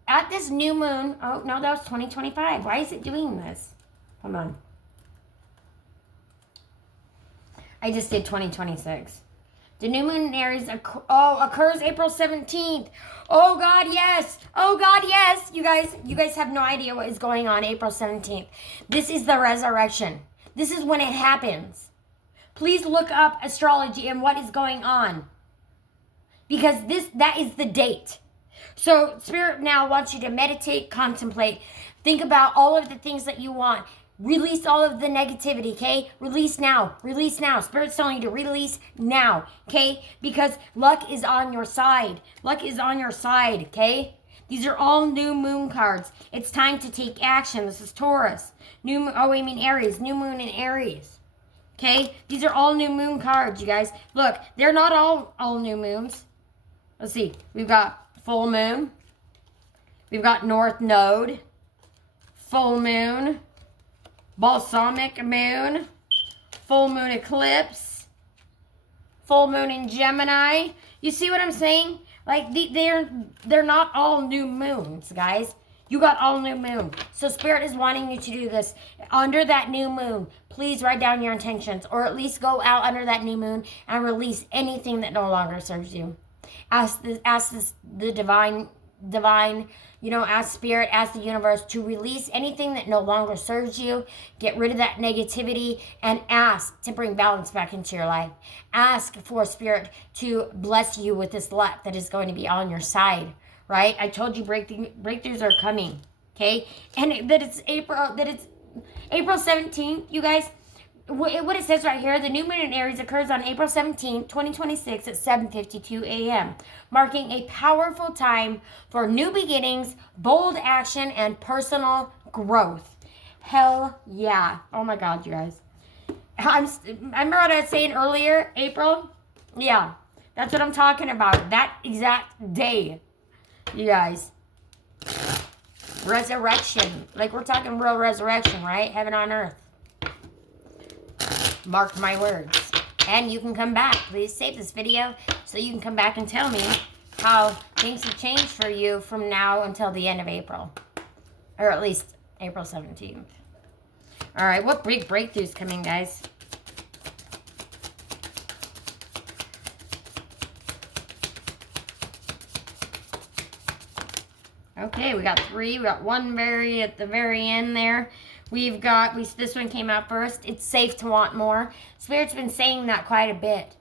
at this new moon, oh, no, that was 2025. Why is it doing this? Hold on. I just did 2026. The new moon in Aries occurs April 17th. Oh, God, yes. Oh, God, yes. You guys have no idea what is going on April 17th. This is the resurrection. This is when it happens. please look up astrology and what is going on. Because that is the date. So Spirit now wants you to meditate, contemplate, think about all of the things that you want. Release all of the negativity, okay? Release now. Release now. Spirit's telling you to release now, okay? Because luck is on your side. Luck is on your side, okay? These are all new moon cards. It's time to take action. This is Taurus. Aries. New moon in Aries. Okay? These are all new moon cards, you guys. Look, they're not all new moons. Let's see. We've got full moon. We've got north node. Full moon. Balsamic moon. Full moon eclipse. Full moon in Gemini. You see what I'm saying? Like, they're not all new moons, guys. You got all new moon. So Spirit is wanting you to do this. Under that new moon, please write down your intentions. Or at least go out under that new moon and release anything that no longer serves you. Ask the divine, ask Spirit, ask the universe to release anything that no longer serves you. Get rid of that negativity and ask to bring balance back into your life. Ask for Spirit to bless you with this luck that is going to be on your side, right? I told you breakthroughs are coming, okay? And that it's April 17th, you guys. What it says right here, the new moon in Aries occurs on April 17, 2026 at 7:52 a.m., marking a powerful time for new beginnings, bold action, and personal growth. Hell yeah. Oh my God, you guys. Remember what I was saying earlier, April? Yeah, that's what I'm talking about. That exact day, you guys. Resurrection. Like, we're talking real resurrection, right? Heaven on earth. Mark my words. And you can come back. Please save this video so you can come back and tell me how things have changed for you from now until the end of April. Or at least April 17th. Alright, what big breakthroughs coming, guys? Okay, we got 3. We got one at the very end there. This one came out first. It's safe to want more. Spirit's been saying that quite a bit.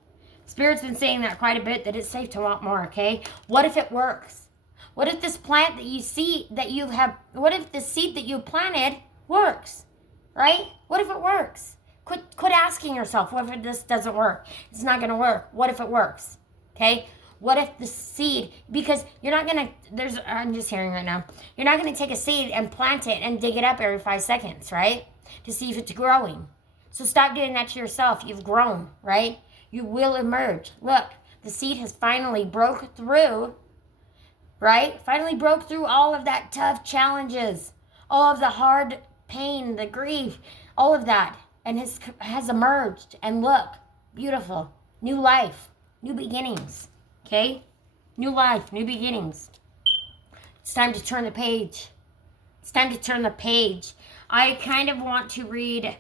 That it's safe to want more, okay? What if it works? What if this plant that you see, what if the seed that you planted works, right? What if it works? Quit asking yourself, what if this doesn't work? It's not going to work. What if it works, okay? What if the seed, because you're not going to, I'm just hearing right now, you're not going to take a seed and plant it and dig it up every 5 seconds, right? To see if it's growing. So stop doing that to yourself. You've grown, right? You will emerge. Look, the seed has finally broke through, right? Finally broke through all of that tough challenges, all of the hard pain, the grief, all of that, and has emerged. And look, beautiful, new life, new beginnings. Okay? New life, new beginnings. It's time to turn the page. I kind of want to read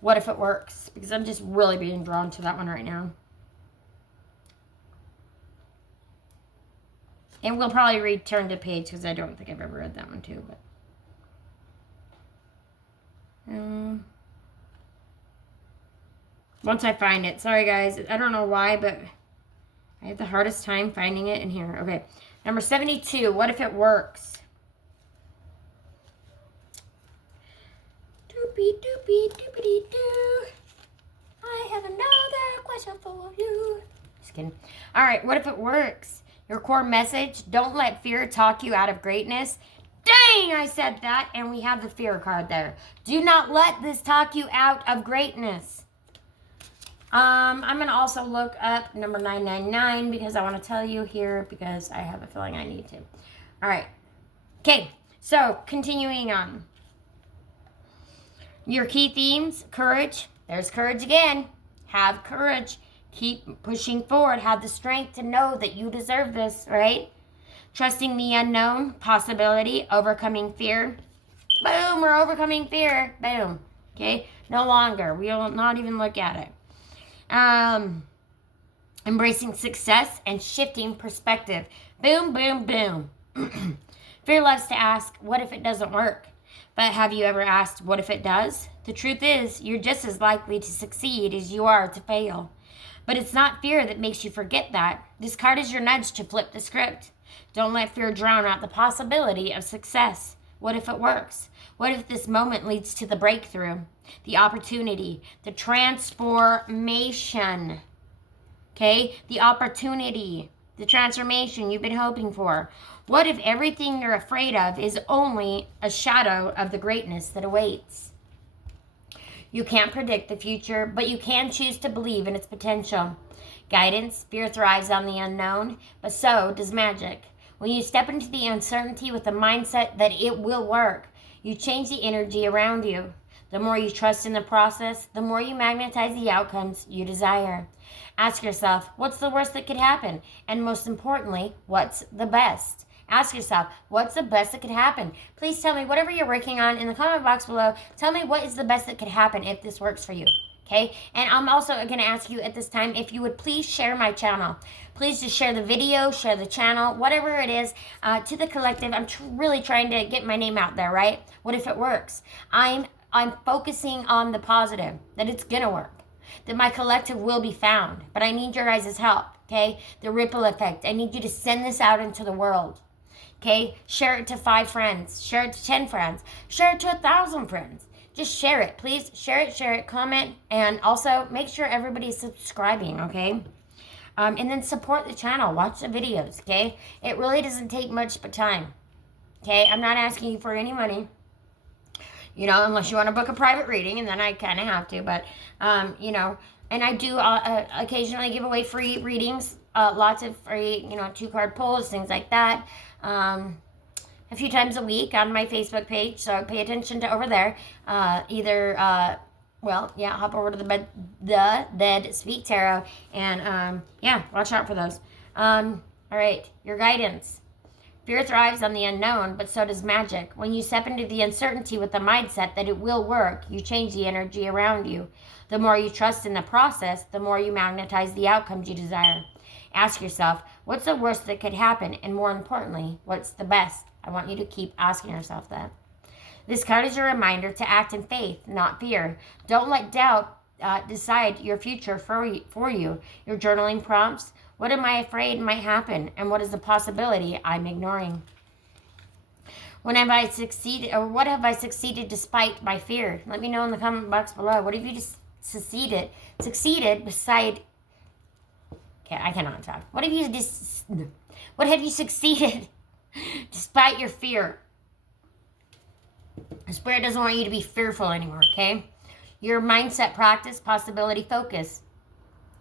What If It Works, because I'm just really being drawn to that one right now. And we'll probably read Turn to Page, because I don't think I've ever read that one too. But once I find it. Sorry, guys. I don't know why, but I have the hardest time finding it in here. Okay. Number 72. What if it works? Doopy doopy doopity doo. I have another question for you. Just kidding. All right. What if it works? Your core message: don't let fear talk you out of greatness. Dang, I said that. And we have the fear card there. Do not let this talk you out of greatness. I'm going to also look up number 999 because I want to tell you here because I have a feeling I need to. All right. Okay. So, continuing on. Your key themes: courage. There's courage again. Have courage. Keep pushing forward. Have the strength to know that you deserve this, right? Trusting the unknown. Possibility. Overcoming fear. Boom. We're overcoming fear. Boom. Okay. No longer. We will not even look at it. Embracing success and shifting perspective. Boom, boom, boom. Fear loves to ask, what if it doesn't work? But have you ever asked, what if it does? The truth is, you're just as likely to succeed as you are to fail. But it's not fear that makes you forget that. This card is your nudge to flip the script. Don't let fear drown out the possibility of success. What if it works? What if this moment leads to the breakthrough, the opportunity, the transformation? Okay? The opportunity, the transformation you've been hoping for. What if everything you're afraid of is only a shadow of the greatness that awaits? You can't predict the future, but you can choose to believe in its potential. Guidance, fear thrives on the unknown, but so does magic. When you step into the uncertainty with the mindset that it will work, you change the energy around you. The more you trust in the process, the more you magnetize the outcomes you desire. Ask yourself, what's the worst that could happen? And most importantly, what's the best? Ask yourself, what's the best that could happen? Please tell me whatever you're working on in the comment box below. Tell me what is the best that could happen if this works for you. Okay? And I'm also going to ask you at this time if you would please share my channel. Please just share the video, share the channel, whatever it is, to the collective. I'm really trying to get my name out there, right? What if it works? I'm focusing on the positive, that it's going to work, that my collective will be found. But I need your guys' help, okay? The ripple effect. I need you to send this out into the world. Okay, share it to 5 friends, share it to 10 friends, share it to 1,000 friends. Just share it, please. Share it, comment, and also make sure everybody's subscribing, okay? And then support the channel. Watch the videos, okay? It really doesn't take much but time, okay? I'm not asking you for any money, you know, unless you want to book a private reading, and then I kind of have to, but, you know, and I do occasionally give away free readings, lots of free, you know, 2-card pulls, things like that. A few times a week on my Facebook page, so pay attention to over there. Hop over to the Dead Speak Tarot, and watch out for those. All right, your guidance. Fear thrives on the unknown, but so does magic. When you step into the uncertainty with the mindset that it will work, you change the energy around you. The more you trust in the process, the more you magnetize the outcomes you desire. Ask yourself, what's the worst that could happen? And more importantly, what's the best? I want you to keep asking yourself that. This card is a reminder to act in faith, not fear. Don't let doubt decide your future for you. Your journaling prompts, what am I afraid might happen? And what is the possibility I'm ignoring? What have I succeeded despite my fear? Let me know in the comment box below. What have you succeeded beside... Okay, I cannot talk. What have you succeeded despite your fear? The Spirit doesn't want you to be fearful anymore, okay? Your mindset practice, possibility focus.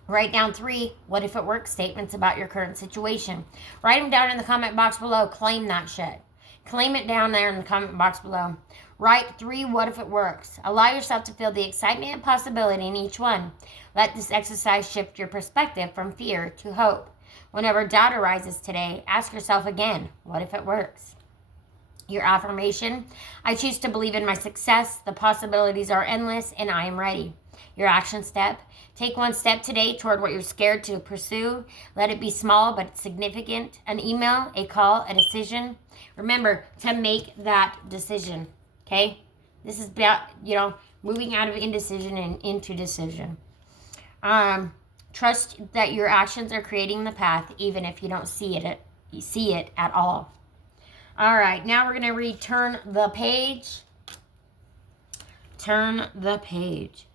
Write down 3 what if it works statements about your current situation. Write them down in the comment box below. Claim that shit. Claim it down there in the comment box below. Write 3 what if it works. Allow yourself to feel the excitement and possibility in each one. Let this exercise shift your perspective from fear to hope. Whenever doubt arises today, ask yourself again, what if it works? Your affirmation, I choose to believe in my success. The possibilities are endless and I am ready. Your action step, take 1 step today toward what you're scared to pursue. Let it be small but significant. An email, a call, a decision. Remember to make that decision, okay? This is about, you know, moving out of indecision and into decision. Trust that your actions are creating the path even if you don't see it at all. All right, now we're going to return the page. Turn the page.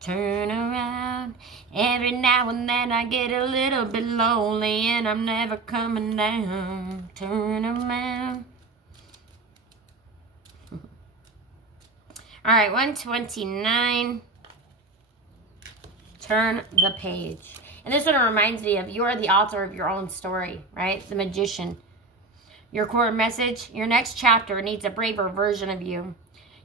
Turn around. Every now and then I get a little bit lonely and I'm never coming down. Turn around. All right, 129. Turn the page. And this one reminds me of you are the author of your own story, right? The magician. Your core message, your next chapter needs a braver version of you.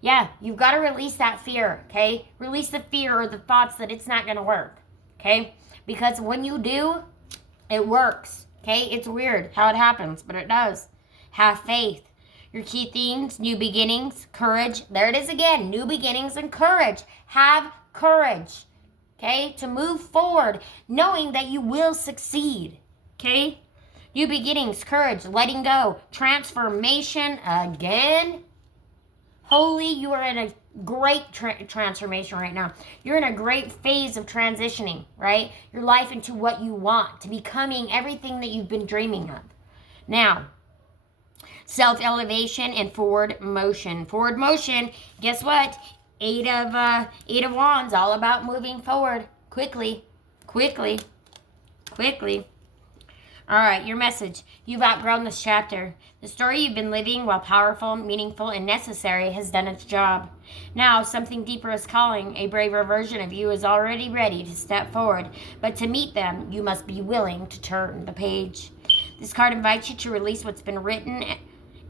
Yeah, you've got to release that fear, okay? Release the fear or the thoughts that it's not going to work, okay? Because when you do, it works, okay? It's weird how it happens, but it does. Have faith. Your key themes, new beginnings, courage. There it is again, new beginnings and courage. Have courage, okay? To move forward, knowing that you will succeed, okay? New beginnings, courage, letting go, transformation again, Holy, you are in a great transformation right now. You're in a great phase of transitioning, right? Your life into what you want, to becoming everything that you've been dreaming of. Now, self-elevation and forward motion. Forward motion, guess what? Eight of Wands, all about moving forward quickly, quickly, quickly. All right, your message. You've outgrown this chapter. The story you've been living, while powerful, meaningful, and necessary, has done its job. Now, something deeper is calling. A braver version of you is already ready to step forward. But to meet them, you must be willing to turn the page. This card invites you to release what's been written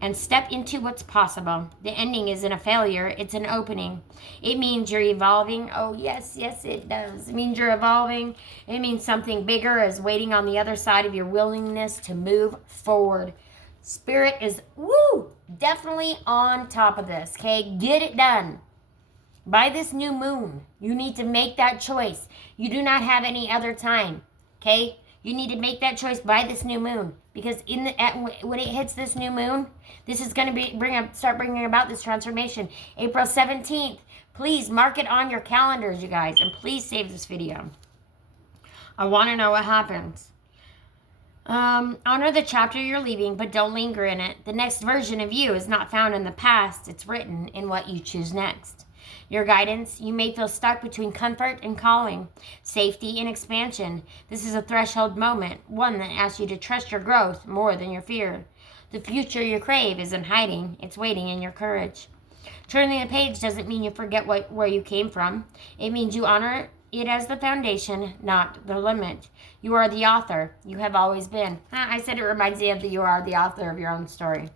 and step into what's possible. The ending isn't a failure, it's an opening. It means you're evolving. Oh, yes, yes, it does. It means you're evolving. It means something bigger is waiting on the other side of your willingness to move forward. Spirit is, definitely on top of this, okay? Get it done. By this new moon, you need to make that choice. You do not have any other time, okay? You need to make that choice by this new moon, because when it hits this new moon, this is going to start bringing about this transformation. April 17th. Please mark it on your calendars, you guys, and please save this video. I want to know what happens. Honor the chapter you're leaving, but don't linger in it. The next version of you is not found in the past. It's written in what you choose next. Your guidance, you may feel stuck between comfort and calling, safety and expansion. This is a threshold moment, one that asks you to trust your growth more than your fear. The future you crave isn't hiding, it's waiting in your courage. Turning the page doesn't mean you forget where you came from. It means you honor it as the foundation, not the limit. You are the author. You have always been. I said it reminds me of you are the author of your own story.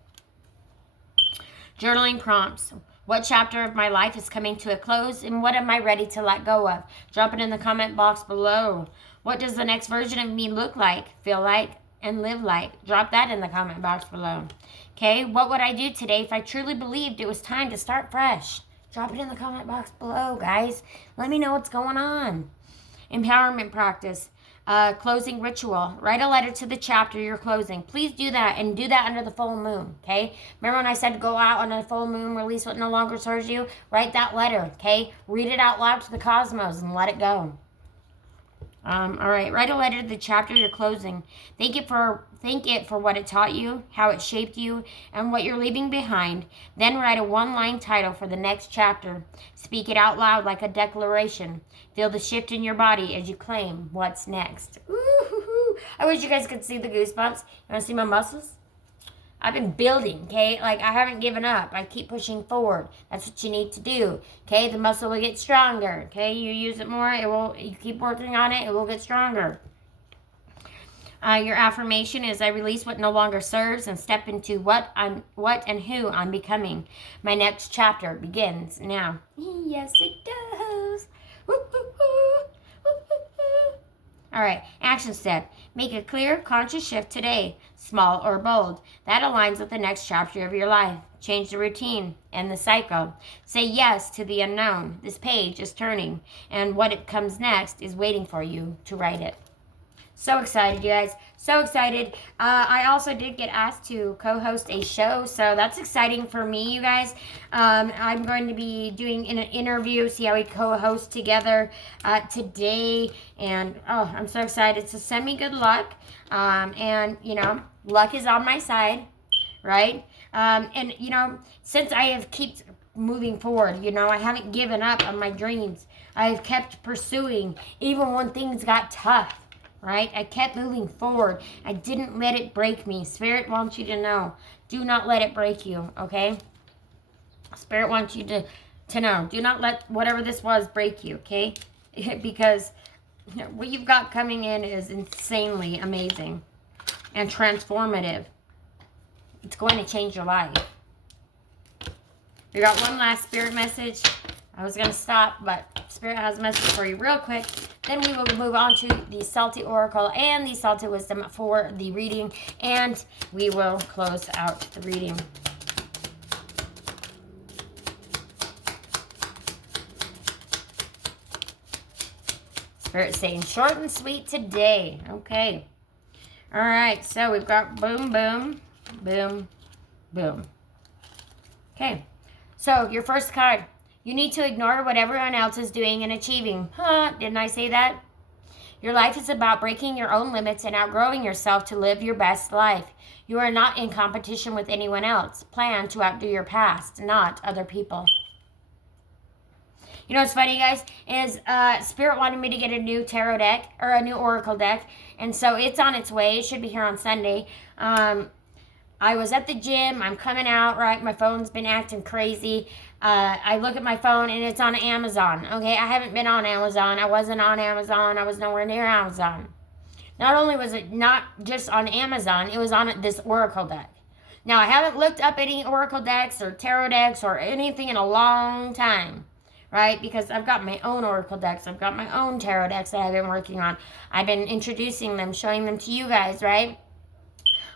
Journaling prompts. What chapter of my life is coming to a close, and what am I ready to let go of? Drop it in the comment box below. What does the next version of me look like, feel like, and live like? Drop that in the comment box below. Okay, what would I do today if I truly believed it was time to start fresh? Drop it in the comment box below, guys. Let me know what's going on. Empowerment practice. Closing ritual. Write a letter to the chapter you're closing. Please do that, and do that under the full moon, okay? Remember when I said go out on a full moon, release what no longer serves you? Write that letter, okay? Read it out loud to the cosmos and let it go. All right, write a letter to the chapter you're closing. Thank it for what it taught you, how it shaped you, and what you're leaving behind. Then write a one-line title for the next chapter. Speak it out loud like a declaration. Feel the shift in your body as you claim what's next. Ooh, I wish you guys could see the goosebumps. You want to see my muscles? I've been building, okay? Like, I haven't given up. I keep pushing forward. That's what you need to do, okay? The muscle will get stronger, okay? You use it more, you keep working on it, it will get stronger. Your affirmation is, I release what no longer serves and step into what and who I'm becoming. My next chapter begins now. Yes, it does. All right, action step. Make a clear, conscious shift today, small or bold. That aligns with the next chapter of your life. Change the routine and the cycle. Say yes to the unknown. This page is turning, and what it comes next is waiting for you to write it. So excited, you guys. So excited. I also did get asked to co-host a show, so that's exciting for me, you guys. I'm going to be doing an interview, see how we co-host together today, and I'm so excited. So send me good luck, and, luck is on my side, right? And, since I have kept moving forward, I haven't given up on my dreams. I've kept pursuing, even when things got tough. Right? I kept moving forward. I didn't let it break me. Spirit wants you to know. Do not let it break you, okay? Spirit wants you to know. Do not let whatever this was break you, okay? Because what you've got coming in is insanely amazing and transformative. It's going to change your life. We got one last Spirit message. I was going to stop, but Spirit has a message for you real quick. Then we will move on to the Salty Oracle and the Salty Wisdom for the reading. And we will close out the reading. Spirit saying short and sweet today. Okay. All right. So we've got boom, boom, boom, boom. Okay. So, your first card. You need to ignore what everyone else is doing and achieving. Huh, didn't I say that? Your life is about breaking your own limits and outgrowing yourself to live your best life. You are not in competition with anyone else. Plan to outdo your past, not other people. You know what's funny, guys, is Spirit wanted me to get a new tarot deck, or a new oracle deck, and so it's on its way. It should be here on Sunday. I was at the gym. I'm coming out, right? My phone's been acting crazy. I look at my phone, and it's on Amazon, okay? I haven't been on Amazon. I wasn't on Amazon. I was nowhere near Amazon. Not only was it not just on Amazon, it was on this oracle deck. Now, I haven't looked up any oracle decks or tarot decks or anything in a long time, right? Because I've got my own oracle decks. I've got my own tarot decks that I've been working on. I've been introducing them, showing them to you guys, right?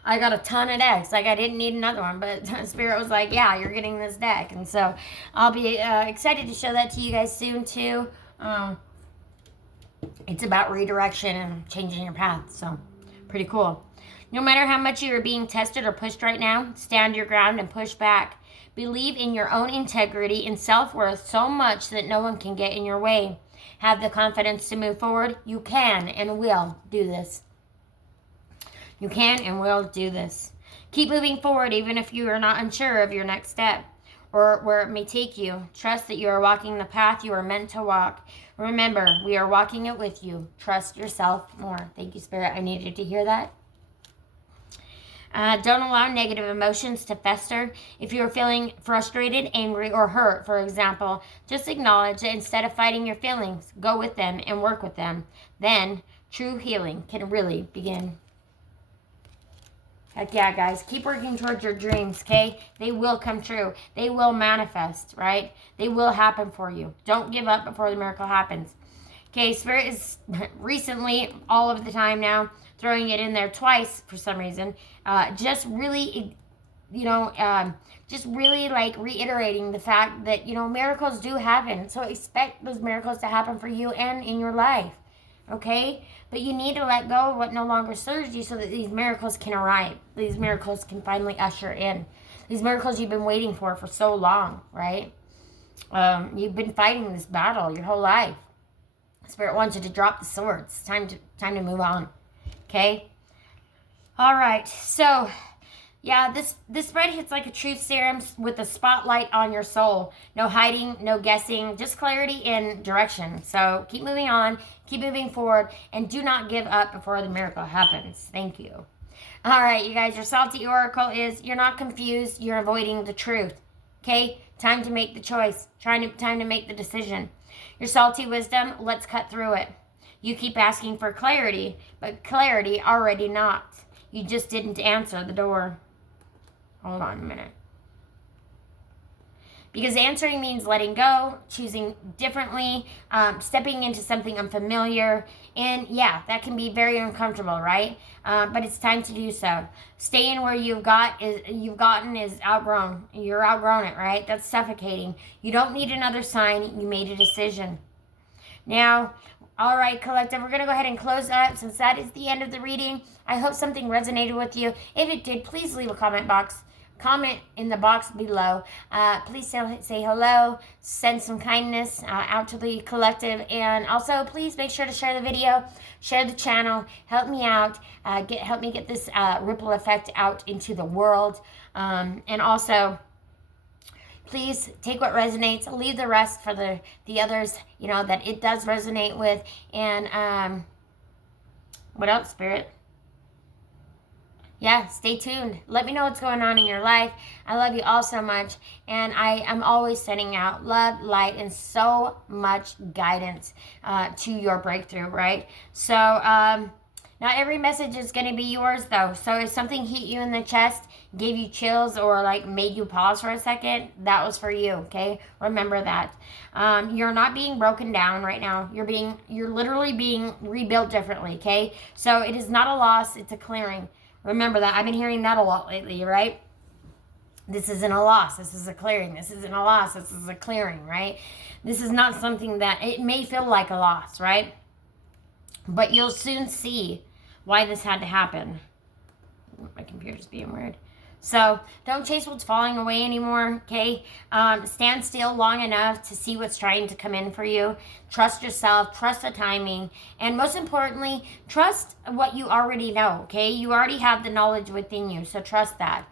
I got a ton of decks. Like, I didn't need another one, but Spirit was like, yeah, you're getting this deck. And so I'll be excited to show that to you guys soon, too. It's about redirection and changing your path. So, pretty cool. No matter how much you are being tested or pushed right now, stand your ground and push back. Believe in your own integrity and self-worth so much that no one can get in your way. Have the confidence to move forward. You can and will do this. You can and will do this. Keep moving forward even if you are not unsure of your next step or where it may take you. Trust that you are walking the path you are meant to walk. Remember, we are walking it with you. Trust yourself more. Thank you, Spirit. I needed to hear that. Don't allow negative emotions to fester. If you are feeling frustrated, angry, or hurt, for example, just acknowledge that instead of fighting your feelings, go with them and work with them. Then, true healing can really begin. Heck yeah, guys. Keep working towards your dreams, okay? They will come true. They will manifest, right? They will happen for you. Don't give up before the miracle happens. Okay, Spirit is recently, all of the time now, throwing it in there twice for some reason. Just really, just really like reiterating the fact that, miracles do happen. So expect those miracles to happen for you and in your life. Okay? But you need to let go of what no longer serves you so that these miracles can arrive. These miracles can finally usher in. These miracles you've been waiting for so long, right? You've been fighting this battle your whole life. Spirit wants you to drop the swords. It's time to move on. Okay? All right. So, yeah, this spread hits like a truth serum with a spotlight on your soul. No hiding, no guessing, just clarity and direction. So keep moving on, keep moving forward, and do not give up before the miracle happens. Thank you. All right, you guys, your salty oracle is you're not confused, you're avoiding the truth. Okay? Time to make the choice. Time to make the decision. Your salty wisdom, let's cut through it. You keep asking for clarity, but clarity already knocked. You just didn't answer the door. Hold on a minute. Because answering means letting go, choosing differently, stepping into something unfamiliar. And yeah, that can be very uncomfortable, right? But it's time to do so. Staying where you've gotten is outgrown. You're outgrown it, right? That's suffocating. You don't need another sign. You made a decision. Now, all right, collective, we're going to go ahead and close up since that is the end of the reading. I hope something resonated with you. If it did, please leave a comment in the box below. Please say hello, send some kindness out to the collective, and also please make sure to share the video, share the channel, help me out, help me get this ripple effect out into the world, and also please take what resonates, leave the rest for the others, that it does resonate with. And what else, Spirit? Yeah, stay tuned. Let me know what's going on in your life. I love you all so much. And I am always sending out love, light, and so much guidance to your breakthrough, right? So, not every message is going to be yours, though. So if something hit you in the chest, gave you chills, or like made you pause for a second, that was for you, okay? Remember that. You're not being broken down right now. You're literally being rebuilt differently, okay? So it is not a loss, it's a clearing. Remember that. I've been hearing that a lot lately, right? This isn't a loss. This is a clearing. This isn't a loss. This is a clearing, right? This is not something that, it may feel like a loss, right? But you'll soon see why this had to happen. My computer's being weird. So don't chase what's falling away anymore, okay? Stand still long enough to see what's trying to come in for you. Trust yourself, trust the timing, and most importantly, trust what you already know, okay? You already have the knowledge within you, so trust that.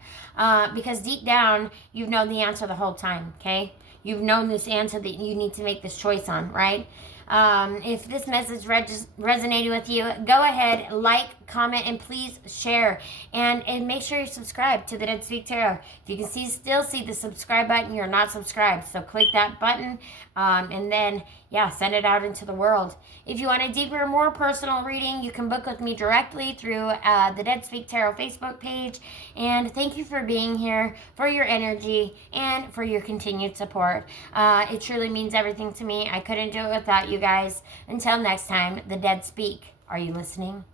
Because deep down, you've known the answer the whole time, okay? You've known this answer that you need to make this choice on, right? If this message resonated with you, go ahead, like, comment, and please share. And make sure you subscribe to the Dead Speak Tarot. If you can still see the subscribe button, you're not subscribed. So click that button, and then, yeah, send it out into the world. If you want a deeper, more personal reading, you can book with me directly through the Dead Speak Tarot Facebook page. And thank you for being here, for your energy, and for your continued support. It truly means everything to me. I couldn't do it without you guys. Until next time, the Dead Speak. Are you listening?